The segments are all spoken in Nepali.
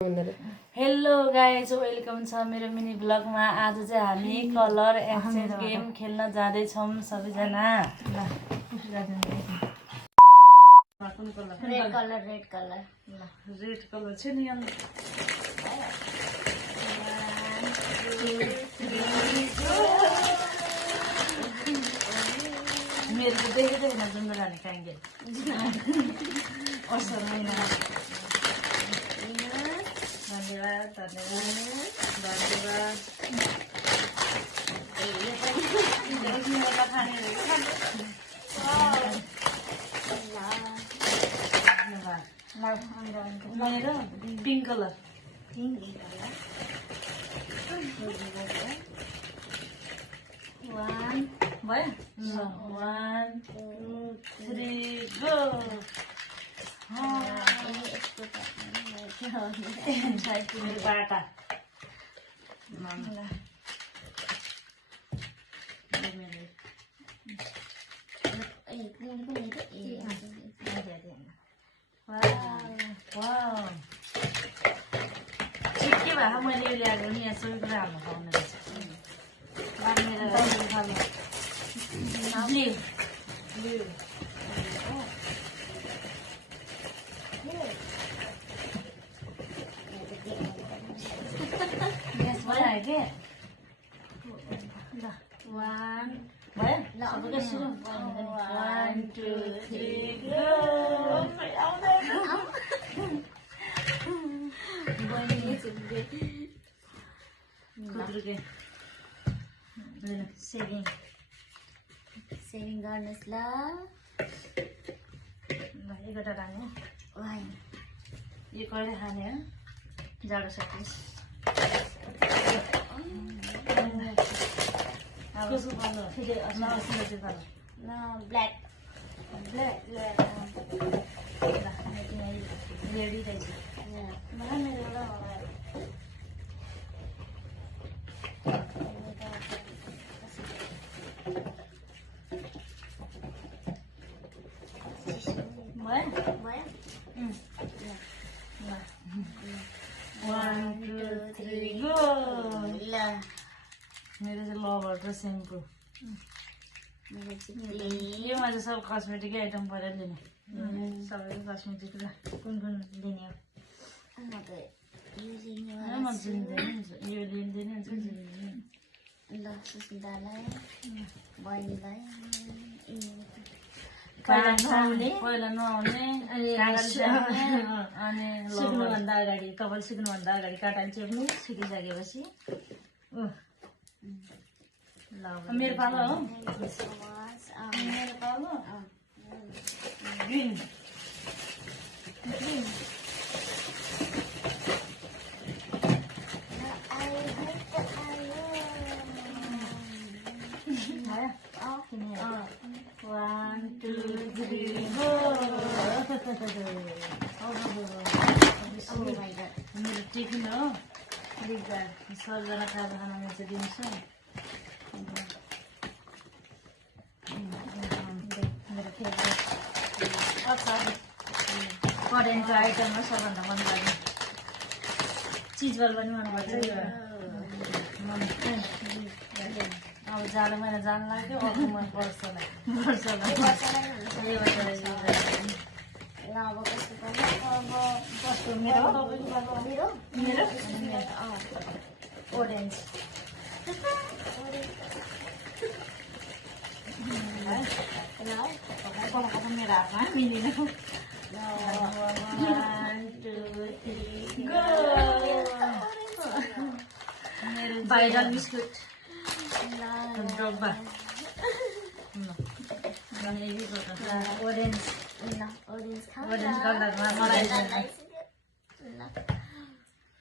हेलो गाइज वेलकम छ मेरो मिनी ब्लगमा। आज चाहिँ हामी कलर एक्सचेन्ज गेम खेल्न जाँदैछौँ सबैजना। रेड कलर छ नि मेरो त देखेको छैन जुन रानी काङ्गे असर महिना। धन्यवाद मेरो पिङ्क कलर वान भयो 1 2 3 गो। मेरो बाटा के भएर मैले ल्याएको नि यहाँ सबै कुरा हाल्नु पाउने रहेछ। भयो के वान भयो सबैको सुरु 1 2 3 गो। सेभिङ गर्नुहोस् ल। एकवटा खाने यो कहिले खाने हो जाडो सकियोस्। ब्ल्याक रेडी रहेछ। मेरो चाहिँ लभर र सेम्पू योमा चाहिँ सब कस्मेटिकै आइटम परेर लिने सबै कस्मेटिक र कुन लिने हो म लिँदैन यो लिँदैन ल सुस्मितालाई बहिनीलाई पहिला नुहाउने अनि सिक्नुभन्दा अगाडि कपाल सिक्नुभन्दा अगाडि काटाले चेप्नु सिकिसकेपछि मेरो पालो हो मेरो पालो green One, two, three, go! Oh my god. मेरो टिफिन हो सबजना खाजा खाना म चाहिँ दिन्छु। मेरो फेभरेट करेन्टको आइटममा सबभन्दा मन लाग्ने चिजबल पनि मनपर्छ। अब जाडो महिना जानु लाग्यो अब मन पर्छ कस्तो मेरो ओरेन्ज मेरो हातमा मिल्दैन। 1 2 3 गो। मेरो भाइरल बिस्कुट डब्बा ओरेन्ज कलरमा मलाई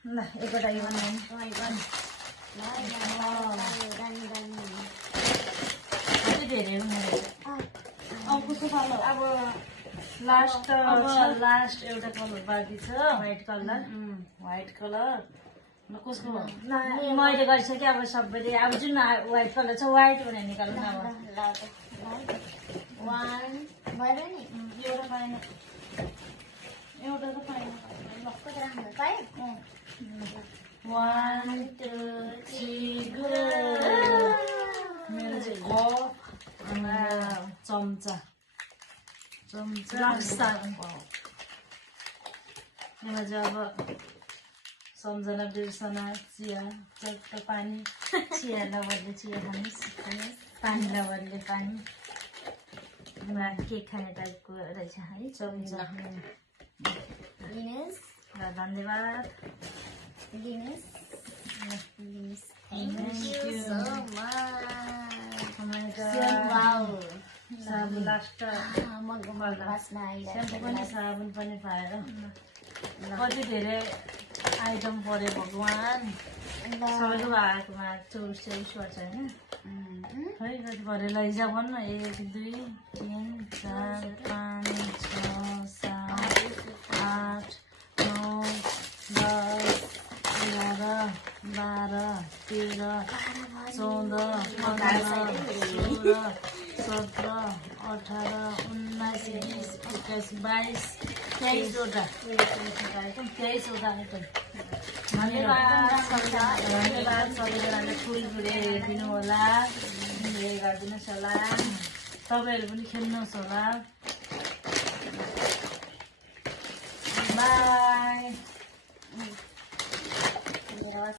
ल एकवटा यो धेरै अब लास्ट एउटा कलर बाँकी छ व्हाइट कलर कसको मैले गरिसकेँ। अब सबैले अब जुन व्हाइट कलर छ व्हाइट भनेर निकाल्नु अब One, एउटा पाएन एउटा त पाएन कति राख्नु पायो 1 2 3 गो मेरो चाहिँ कप चम्चा यहाँ चाहिँ अब सम्झना बिर्सना चिया चट्ट पानी चिया लभरले चिया खानुहोस् पानी लभरले पानी केक खाने टाइपको रहेछ है चम्चा लिनुहोस् ल धन्यवाद लिनुहोस् Thank you so much wow साबुन लास्ट मनको बास्ना स्याम्पू पनि साबुन पनि पाएर कति धेरै आइटम पऱ्यो भगवान् सबैको आएकोमा 24 पर्छ होइन खै कति पऱ्यो लैजा भन्नु 1 2 3 4 5 6 7 8 9 10 11 12 13 14 15 16 17 18 19 20 21 22 23वटा आइटम धन्यवाद सबैजनाले फुलफुले हेरिदिनु होला गरिदिनुहोस् होला तपाईँहरू पनि खेल्नुहोस् होला बाई।